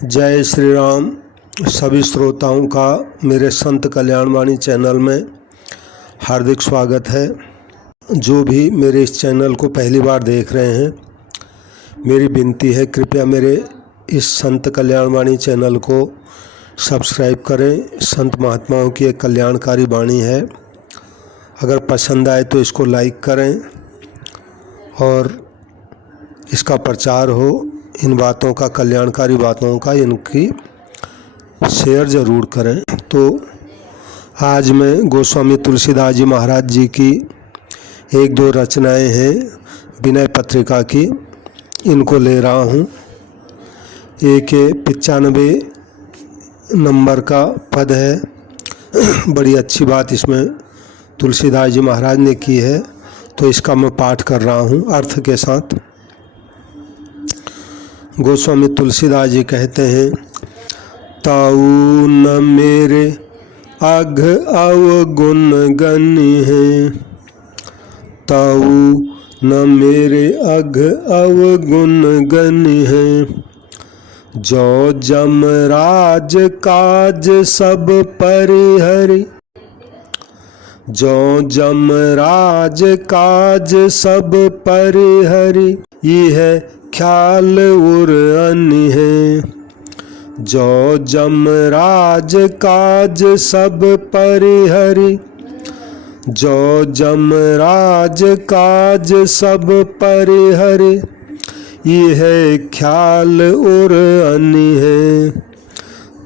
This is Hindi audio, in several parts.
जय श्री राम। सभी श्रोताओं का मेरे संत कल्याणवाणी चैनल में हार्दिक स्वागत है। जो भी मेरे इस चैनल को पहली बार देख रहे हैं, मेरी विनती है कृपया मेरे इस संत कल्याणवाणी चैनल को सब्सक्राइब करें। संत महात्माओं की एक कल्याणकारी वाणी है। अगर पसंद आए तो इसको लाइक करें और इसका प्रचार हो। इन बातों का, कल्याणकारी बातों का, इनकी शेयर ज़रूर करें। तो आज मैं गोस्वामी तुलसीदास जी महाराज जी की एक दो रचनाएं हैं विनय पत्रिका की, इनको ले रहा हूँ। एक 95 नंबर का पद है। बड़ी अच्छी बात इसमें तुलसीदास जी महाराज ने की है, तो इसका मैं पाठ कर रहा हूँ अर्थ के साथ। गोस्वामी तुलसीदास जी कहते हैं, ताऊ न मेरे अघ अवगुण गनि हैं, ताऊ न मेरे अघ अवगुण गनि हैं, जो जमराज काज सब परिहरि, जो जमराज काज सब परिहरि, यह ख्याल उर अन्य है, जो जमराज काज सब परिहरि, जो जमराज काज सब परिहरि, यह ख्याल उर अन्य है,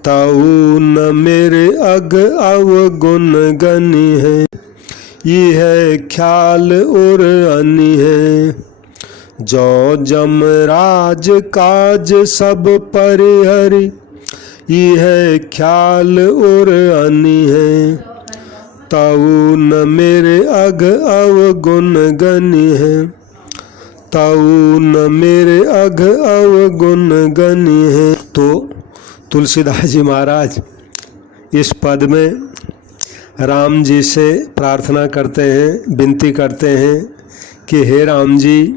ताऊ न मेरे अघ अवगुण गनि है, यह ख्याल उर अन्य है, जो जमराज काज सब परिहरि, यह ख्याल उर अन्य है, ताऊ न मेरे अघ अवगुण गनि है, ताऊ न मेरे अघ अवगुण गनि है। तो तुलसीदास जी महाराज इस पद में राम जी से प्रार्थना करते हैं, विनती करते हैं कि हे राम जी,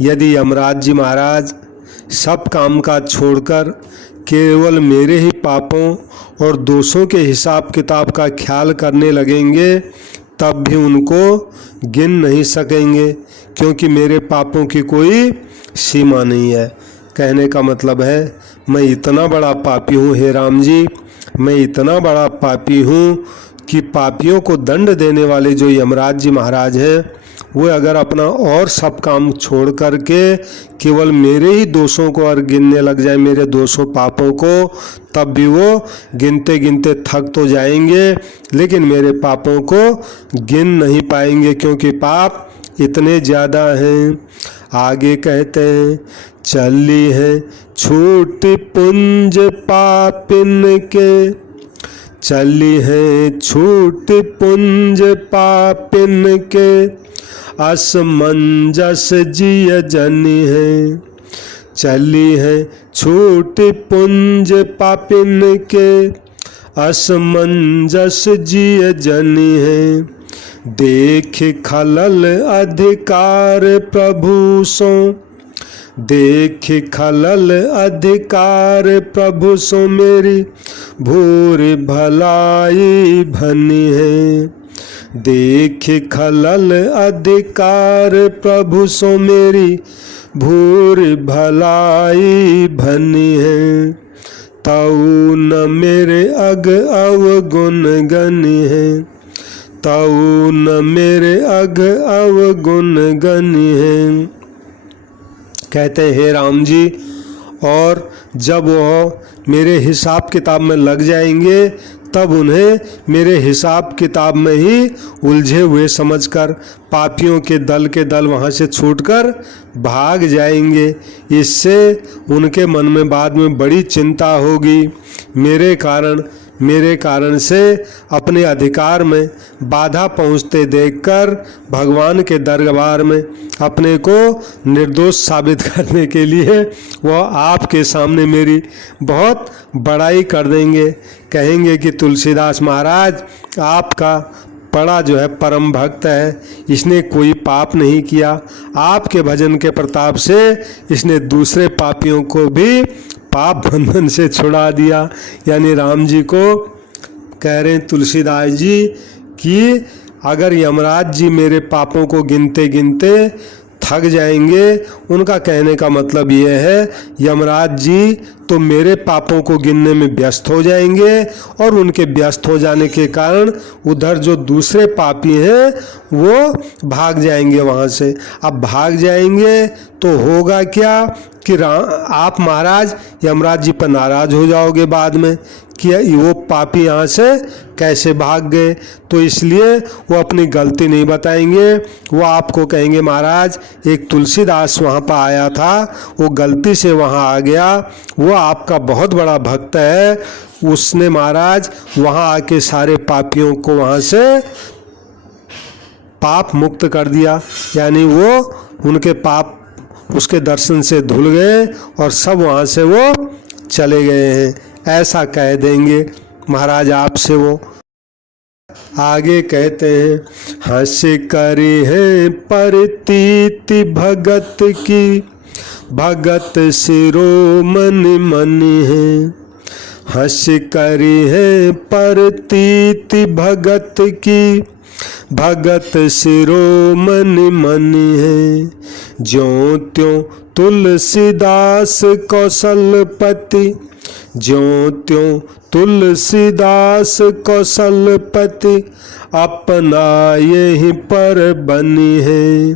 यदि यमराज जी महाराज सब काम काज छोड़कर केवल मेरे ही पापों और दोषों के हिसाब किताब का ख्याल करने लगेंगे, तब भी उनको गिन नहीं सकेंगे, क्योंकि मेरे पापों की कोई सीमा नहीं है। कहने का मतलब है, मैं इतना बड़ा पापी हूँ हे राम जी, मैं इतना बड़ा पापी हूँ कि पापियों को दंड देने वाले जो यमराज जी महाराज हैं, वो अगर अपना और सब काम छोड़ करके केवल मेरे ही दोषों को और गिनने लग जाए, मेरे दोषों पापों को, तब भी वो गिनते गिनते थक तो जाएंगे, लेकिन मेरे पापों को गिन नहीं पाएंगे, क्योंकि पाप इतने ज़्यादा हैं। आगे कहते हैं, चली है छूट पुंज पापिन के, चली है छूट पुंज पापिन के, असमंजस जिय जनि है, चली है छूट पुंज पापिन के, असमंजस जिय जनि है, देख खलल अधिकार प्रभु सो, देख खलल अधिकार प्रभु सो, मेरी भूरि भलाई भनी है, देख खलल अधिकार प्रभु सो, मेरी भूरि भलाई भनी है, ताऊ न मेरे अघ अवगुण गनि है, ताऊ न मेरे अघ अवगुण गनि है। कहते हैं, हे राम जी, और जब वह मेरे हिसाब किताब में लग जाएंगे, तब उन्हें मेरे हिसाब किताब में ही उलझे हुए समझकर पापियों के दल वहाँ से छूटकर भाग जाएंगे। इससे उनके मन में बाद में बड़ी चिंता होगी, मेरे कारण से अपने अधिकार में बाधा पहुँचते देखकर भगवान के दरबार में अपने को निर्दोष साबित करने के लिए वह आपके सामने मेरी बहुत बड़ाई कर देंगे। कहेंगे कि तुलसीदास महाराज आपका बड़ा जो है परम भक्त है, इसने कोई पाप नहीं किया, आपके भजन के प्रताप से इसने दूसरे पापियों को भी पाप बंधन से छुड़ा दिया। यानी राम जी को कह रहे हैं तुलसीदास जी कि अगर यमराज जी मेरे पापों को गिनते गिनते थक जाएंगे, उनका कहने का मतलब ये है यमराज जी तो मेरे पापों को गिनने में व्यस्त हो जाएंगे और उनके व्यस्त हो जाने के कारण उधर जो दूसरे पापी हैं वो भाग जाएंगे वहाँ से। अब भाग जाएंगे तो होगा क्या कि आप महाराज यमराज जी पर नाराज हो जाओगे बाद में कि वो पापी यहाँ से कैसे भाग गए। तो इसलिए वो अपनी गलती नहीं बताएंगे, वो आपको कहेंगे महाराज एक तुलसीदास वहाँ पर आया था, वो गलती से वहाँ आ गया, वो आपका बहुत बड़ा भक्त है, उसने महाराज वहाँ आके सारे पापियों को वहाँ से पाप मुक्त कर दिया। यानी वो उनके पाप उसके दर्शन से धुल गए और सब वहाँ से वो चले गए हैं, ऐसा कह देंगे महाराज आपसे। वो आगे कहते हैं हंस करे हैं प्रतीति भगत की, भगत शिरोमणि मणि है। हंस करे हैं प्रतीति भगत की, भगत शिरोमणि मणि है। ज्यों त्यों तुलसीदास कौशलपति, ज्यों त्यों तुलसीदास कौशलपति, अपना यहीं पर बनी है।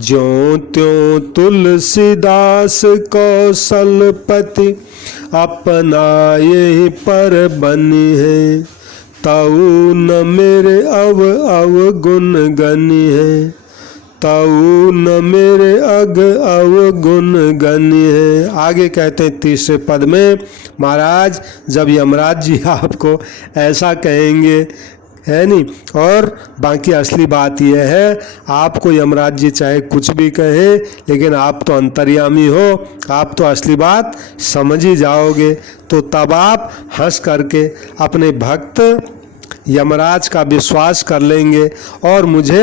ज्यों त्यों तुलसीदास कौशलपति, अपना यहीं पर बनी है। ताऊ न मेरे अवगुण गनी है, ताऊ न मेरे अवगुण गनी है। आगे कहते हैं तीसरे पद में महाराज जब यमराज जी आपको ऐसा कहेंगे है नहीं, और बाकी असली बात यह है आपको यमराज जी चाहे कुछ भी कहें लेकिन आप तो अंतर्यामी हो, आप तो असली बात समझ ही जाओगे। तो तब आप हंस करके अपने भक्त यमराज का विश्वास कर लेंगे और मुझे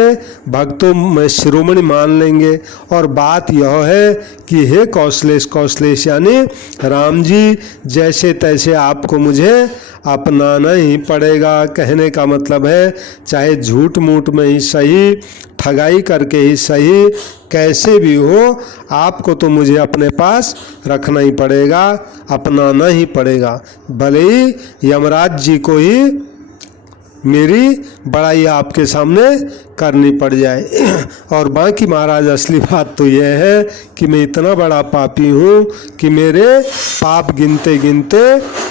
भक्तों में शिरोमणि मान लेंगे। और बात यह है कि हे कौशलेश, कौशलेश यानी राम जी जैसे तैसे आपको मुझे अपनाना ही पड़ेगा। कहने का मतलब है चाहे झूठ मूठ में ही सही, ठगाई करके ही सही, कैसे भी हो आपको तो मुझे अपने पास रखना ही पड़ेगा, अपनाना ही पड़ेगा, भले ही यमराज जी को ही मेरी बड़ाई आपके सामने करनी पड़ जाए। और बाकी महाराज असली बात तो यह है कि मैं इतना बड़ा पापी हूँ कि मेरे पाप गिनते गिनते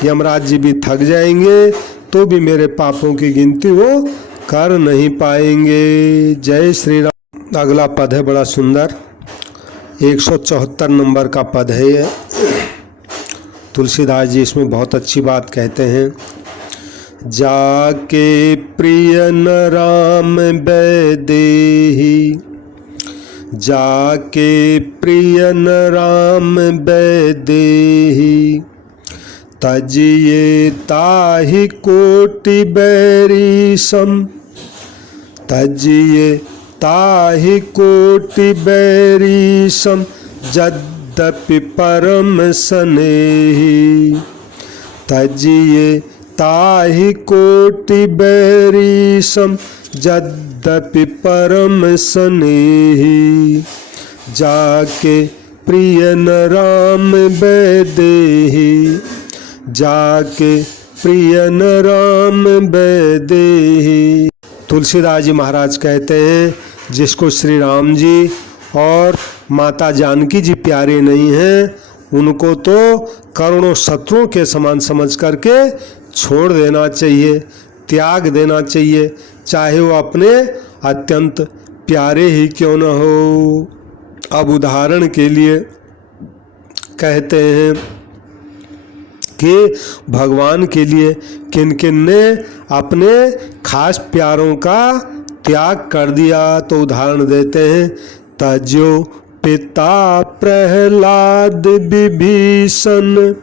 यमराज जी भी थक जाएंगे तो भी मेरे पापों की गिनती वो कर नहीं पाएंगे। जय श्री राम। अगला पद है बड़ा सुंदर, 174 नंबर का पद है ये। तुलसीदास जी इसमें बहुत अच्छी बात कहते हैं। जाके प्रिय न राम बैदेही, जाके प्रिय न राम बैदेही, तजिए ताहि कोटि बैरी सम, तजिए ताहि कोटि बैरी सम, यद्यपि परम स्नेही। तजिए ताहि कोटि बैरी सम, यद्यपि परम स्नेही। जाके प्रिय न राम बैदेही, जाके प्रिय न राम बैदेही। तुलसीदास जी महाराज कहते हैं जिसको श्री राम जी और माता जानकी जी प्यारे नहीं हैं उनको तो करोड़ों शत्रुओं के समान समझ करके छोड़ देना चाहिए, त्याग देना चाहिए, चाहे वो अपने अत्यंत प्यारे ही क्यों न हो। अब उदाहरण के लिए कहते हैं कि भगवान के लिए किन किन ने अपने खास प्यारों का त्याग कर दिया, तो उदाहरण देते हैं। तज्यो पिता प्रहलाद विभीषण,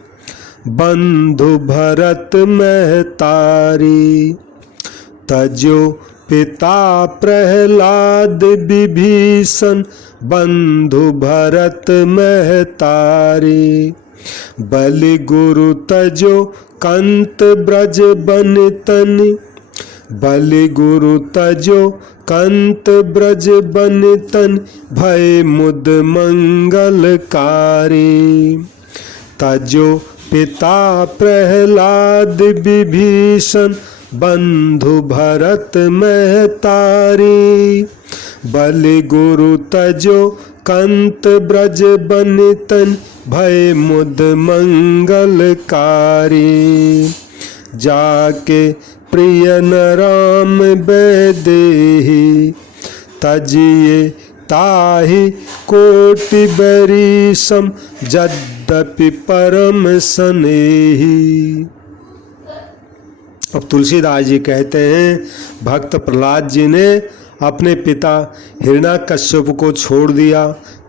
बंधु भरत महतारी। तज्यो पिता प्रहलाद विभीषण, बंधु भरत महतारी। बलि गुरु तजो कंत ब्रज बन तन, बलि गुरु तजो कंत ब्रज बन तन, भय मुद मंगलकारी। तजो पिता प्रहलाद विभीषण, बंधु भरत महतारी। बलि गुरु तजो कंत ब्रज बन तन, भय मुद मंगलकारी। जाके प्रिय न राम बैदेही, तजिए ताहि कोटि बरीसम, यद्यपि परम स्नेही। अब तुलसीदास जी कहते हैं भक्त प्रहलाद जी ने अपने पिता हिरण्याकश्यप को छोड़ दिया,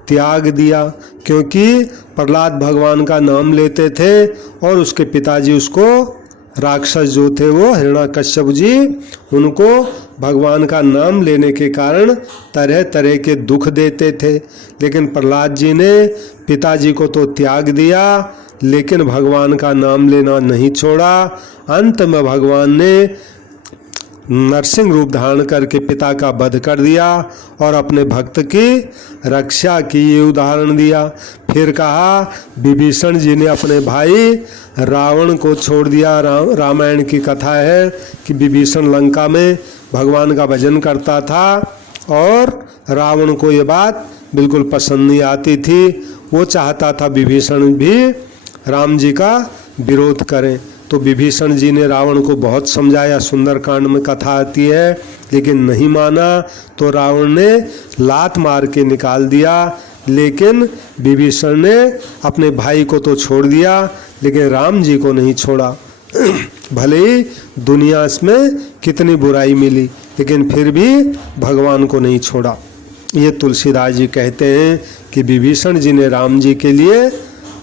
त्याग दिया, क्योंकि प्रहलाद भगवान का नाम लेते थे और उसके पिताजी उसको राक्षस जो थे वो हिरण्याकश्यप जी, उनको भगवान का नाम लेने के कारण तरह तरह के दुख देते थे। लेकिन प्रहलाद जी ने पिताजी को तो त्याग दिया, लेकिन भगवान का नाम लेना नहीं छोड़ा। अंत में भगवान ने नरसिंह रूप धारण करके पिता का वध कर दिया और अपने भक्त की रक्षा की, ये उदाहरण दिया। फिर कहा विभीषण जी ने अपने भाई रावण को छोड़ दिया। रामायण की कथा है कि विभीषण लंका में भगवान का भजन करता था और रावण को ये बात बिल्कुल पसंद नहीं आती थी। वो चाहता था विभीषण भी राम जी का विरोध करें, तो विभीषण जी ने रावण को बहुत समझाया, सुंदरकांड में कथा आती है, लेकिन नहीं माना। तो रावण ने लात मार के निकाल दिया, लेकिन विभीषण ने अपने भाई को तो छोड़ दिया, लेकिन राम जी को नहीं छोड़ा। भले ही दुनिया में कितनी बुराई मिली, लेकिन फिर भी भगवान को नहीं छोड़ा। ये तुलसीदास जी कहते हैं कि विभीषण जी ने राम जी के लिए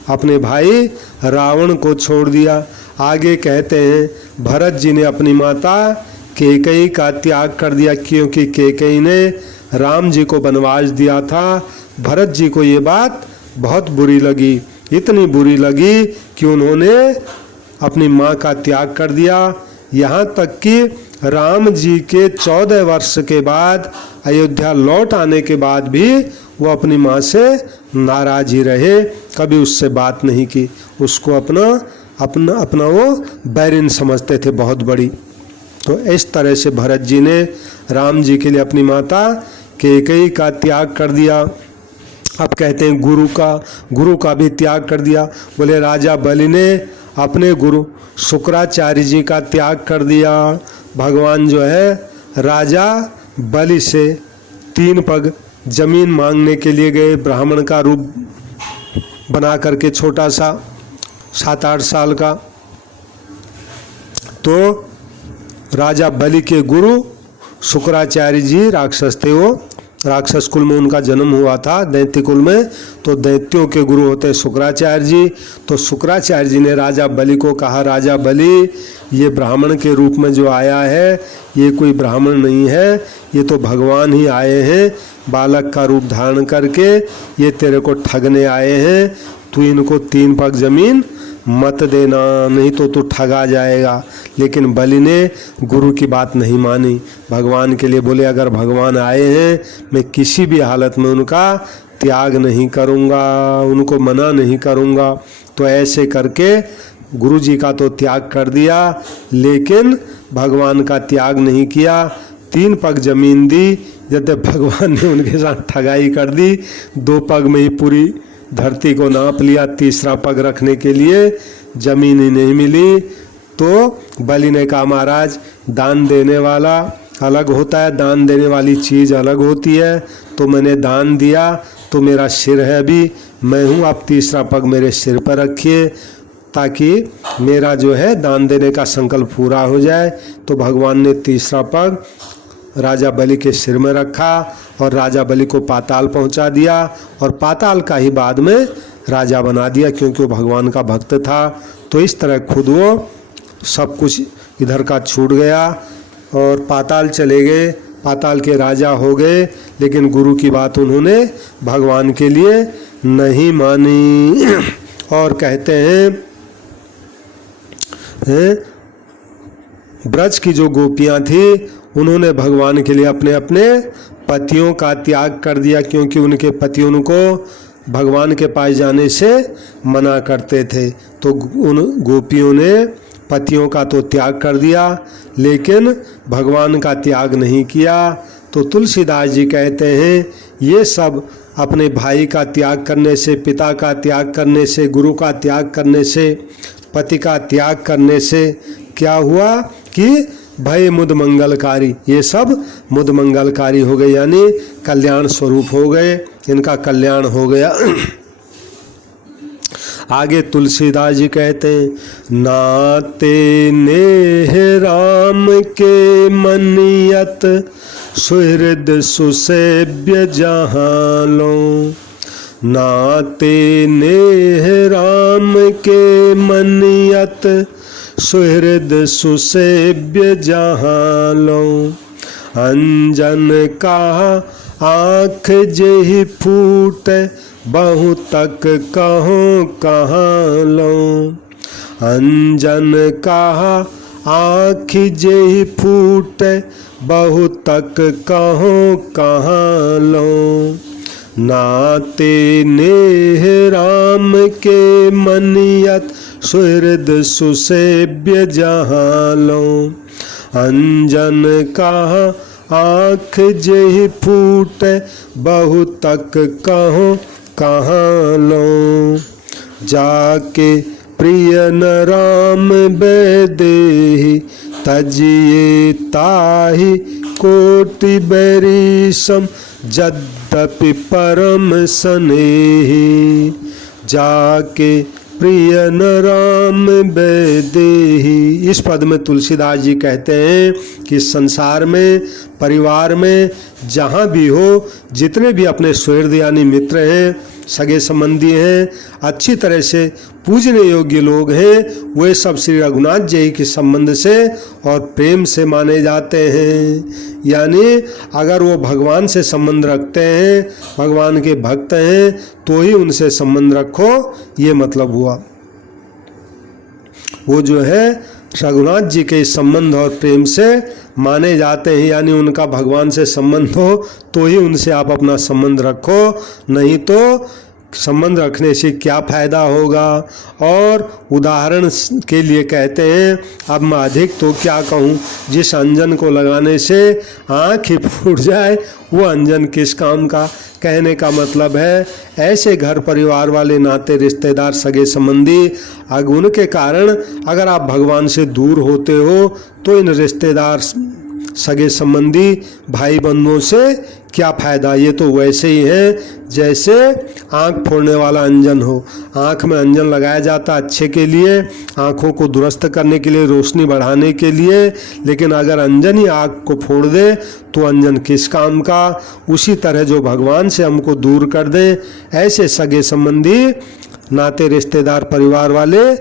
अपने भाई रावण को छोड़ दिया। आगे कहते हैं भरत जी ने अपनी माता कैकेयी का त्याग कर दिया, क्योंकि कैकेयी ने राम जी को वनवास दिया था। भरत जी को ये बात बहुत बुरी लगी, इतनी बुरी लगी कि उन्होंने अपनी माँ का त्याग कर दिया। यहाँ तक कि राम जी के 14 वर्ष के बाद अयोध्या लौट आने के बाद भी वो अपनी माँ से नाराज ही रहे, कभी उससे बात नहीं की। उसको अपना वो बैरिन समझते थे, बहुत बड़ी। तो इस तरह से भरत जी ने राम जी के लिए अपनी माता कैकेयी का त्याग कर दिया। अब कहते हैं गुरु का भी त्याग कर दिया। बोले राजा बलि ने अपने गुरु शुक्राचार्य जी का त्याग कर दिया। भगवान जो है राजा बलि से 3 पग जमीन मांगने के लिए गए, ब्राह्मण का रूप बना करके, छोटा सा 7-8 साल का। तो राजा बलि के गुरु शुक्राचार्य जी राक्षस थे, वो राक्षस कुल में उनका जन्म हुआ था, दैत्य कुल में। तो दैत्यों के गुरु होते शुक्राचार्य जी। तो शुक्राचार्य जी ने राजा बलि को कहा, राजा बलि ये ब्राह्मण के रूप में जो आया है ये कोई ब्राह्मण नहीं है, ये तो भगवान ही आए हैं बालक का रूप धारण करके, ये तेरे को ठगने आए हैं। तू इनको 3 पग जमीन मत देना, नहीं तो तू ठगा जाएगा। लेकिन बलि ने गुरु की बात नहीं मानी, भगवान के लिए बोले अगर भगवान आए हैं मैं किसी भी हालत में उनका त्याग नहीं करूँगा, उनको मना नहीं करूँगा। तो ऐसे करके गुरु जी का तो त्याग कर दिया, लेकिन भगवान का त्याग नहीं किया। 3 पग जमीन दी, जब भगवान ने उनके साथ ठगाई कर दी। 2 पग में ही पूरी धरती को नाप लिया, 3रा पग रखने के लिए जमीन ही नहीं मिली। तो बलि ने कहा महाराज दान देने वाला अलग होता है, दान देने वाली चीज़ अलग होती है। तो मैंने दान दिया, तो मेरा सिर है अभी, मैं हूँ, आप 3रा पग मेरे सिर पर रखिए ताकि मेरा जो है दान देने का संकल्प पूरा हो जाए। तो भगवान ने 3रा पग राजा बलि के सिर में रखा और राजा बलि को पाताल पहुंचा दिया, और पाताल का ही बाद में राजा बना दिया, क्योंकि वो भगवान का भक्त था। तो इस तरह खुद वो सब कुछ इधर का छूट गया और पाताल चले गए, पाताल के राजा हो गए। लेकिन गुरु की बात उन्होंने भगवान के लिए नहीं मानी। और कहते हैं ब्रज की जो गोपियां थी उन्होंने भगवान के लिए अपने अपने पतियों का त्याग कर दिया, क्योंकि उनके पति उनको भगवान के पास जाने से मना करते थे। तो उन गोपियों ने पतियों का तो त्याग कर दिया, लेकिन भगवान का त्याग नहीं किया। तो तुलसीदास जी कहते हैं ये सब अपने भाई का त्याग करने से, पिता का त्याग करने से, गुरु का त्याग करने से, पति का त्याग करने से क्या हुआ कि भय मुद मंगलकारी, ये सब मुद मंगलकारी हो गए, यानी कल्याण स्वरूप हो गए, इनका कल्याण हो गया। आगे तुलसीदास जी कहते हैं नाते नेह राम के मनियत सुहृद सुसेव्य जहाँ लो। नाते नेह राम के मनियत सुहृद सुसेव्य जहाँ लो। अंजन का आँख जेहि फूट बहु तक कहो कहाँ लो। अंजन का आँख जेहि फूट बहु तक कहो कहाँ लो। नाते नेह राम के मनियत सुहृद सुसेव्य जहाँ लो। अंजन का आँख जेहि फूट बहु तक कहो कहाँ लो। जाके प्रिय न राम बेदेहि तजिए ताहि कोटि बैरीसम यद्यपि परम स्नेही। जाके प्रिय न राम बेदेहि। इस पद में तुलसीदास जी कहते हैं कि संसार में, परिवार में, जहाँ भी हो, जितने भी अपने सुहृद यानी मित्र हैं, सगे संबंधी हैं, अच्छी तरह से पूजने योग्य लोग हैं, वे सब श्री रघुनाथ जी के संबंध से और प्रेम से माने जाते हैं। यानी अगर वो भगवान से संबंध रखते हैं, भगवान के भक्त हैं, तो ही उनसे संबंध रखो, ये मतलब हुआ। वो जो है रघुनाथ जी के संबंध और प्रेम से माने जाते हैं, यानी उनका भगवान से संबंध हो तो ही उनसे आप अपना संबंध रखो, नहीं तो संबंध रखने से क्या फ़ायदा होगा। और उदाहरण के लिए कहते हैं, अब मैं अधिक तो क्या कहूँ, जिस अंजन को लगाने से आँख ही फूट जाए वो अंजन किस काम का। कहने का मतलब है ऐसे घर परिवार वाले, नाते रिश्तेदार, सगे संबंधी, उनके कारण अगर आप भगवान से दूर होते हो तो इन रिश्तेदार, सगे संबंधी, भाई बंधुओं से क्या फ़ायदा। ये तो वैसे ही है जैसे आँख फोड़ने वाला अंजन हो। आँख में अंजन लगाया जाता अच्छे के लिए, आँखों को दुरुस्त करने के लिए, रोशनी बढ़ाने के लिए, लेकिन अगर अंजन ही आँख को फोड़ दे तो अंजन किस काम का। उसी तरह जो भगवान से हमको दूर कर दे, ऐसे सगे संबंधी, नाते रिश्तेदार, परिवार वाले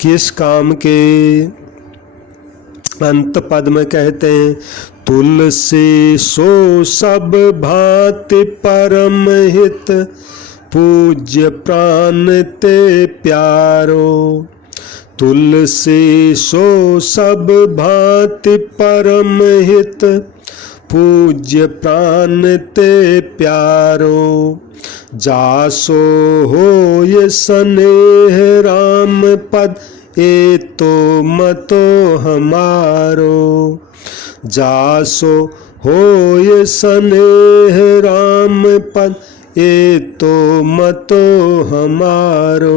किस काम के। अंत पद में कहते हैं तुलसी सो सब भांति परम हित पूज्य प्राण ते प्यारो। तुलसी सो सब भांति परम हित पूज्य प्राण ते प्यारो। जासो हो ये स्नेह राम पद ए तो मतो हमारो। जासो हो ये स्नेह राम पद ए तो मतो हमारो।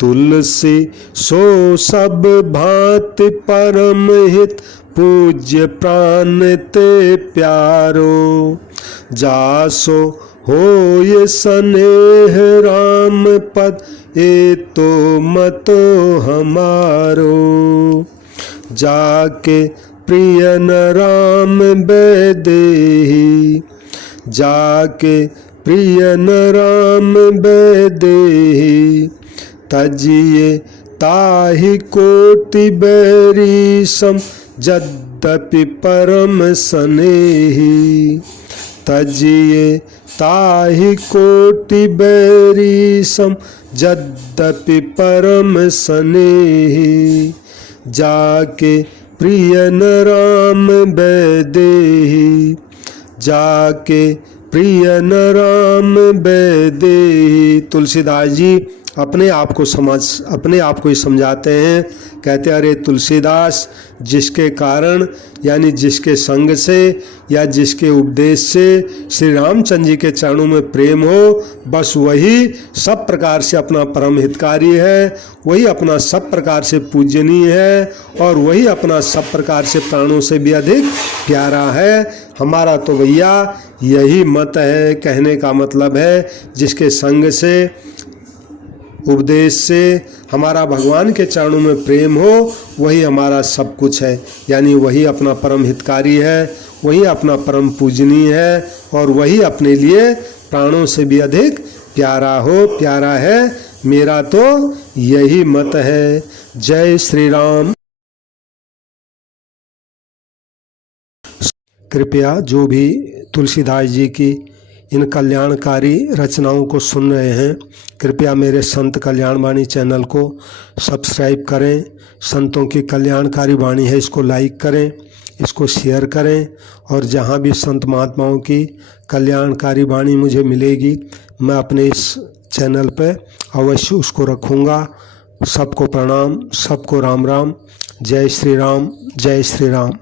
तुलसी सो सब भांति परम हित पूज्य प्राण ते प्यारो। जासो हो ये स्नेह राम पद ए तो मतो हमारो। जाके प्रिय न राम बेदेहि। जाके प्रिय न राम बेदेहि तजिए ताहि कोटि बैरीसम यद्यपि परम स्नेही। तजिए ताहि कोटि बैरीसम यद्यपि परम स्नेही, जाके प्रिय न राम वैदेही, जाके प्रिय न राम वैदेही। तुलसीदास जी अपने आप को ही समझाते हैं, कहते अरे तुलसीदास, जिसके कारण यानी जिसके संग से या जिसके उपदेश से श्री रामचंद्र जी के चरणों में प्रेम हो, बस वही सब प्रकार से अपना परम हितकारी है, वही अपना सब प्रकार से पूजनीय है और वही अपना सब प्रकार से प्राणों से भी अधिक प्यारा है। हमारा तो भैया यही मत है। कहने का मतलब है जिसके संग से उपदेश से हमारा भगवान के चरणों में प्रेम हो, वही हमारा सब कुछ है, यानी वही अपना परम हितकारी है, वही अपना परम पूजनीय है और वही अपने लिए प्राणों से भी अधिक प्यारा है। मेरा तो यही मत है। जय श्री राम। कृपया जो भी तुलसीदास जी की इन कल्याणकारी रचनाओं को सुन रहे हैं, कृपया मेरे संत कल्याण वाणी चैनल को सब्सक्राइब करें। संतों की कल्याणकारी वाणी है, इसको लाइक करें, इसको शेयर करें और जहाँ भी संत महात्माओं की कल्याणकारी वाणी मुझे मिलेगी, मैं अपने इस चैनल पर अवश्य उसको रखूँगा। सबको प्रणाम, सबको राम राम। जय श्री राम, जय श्री राम।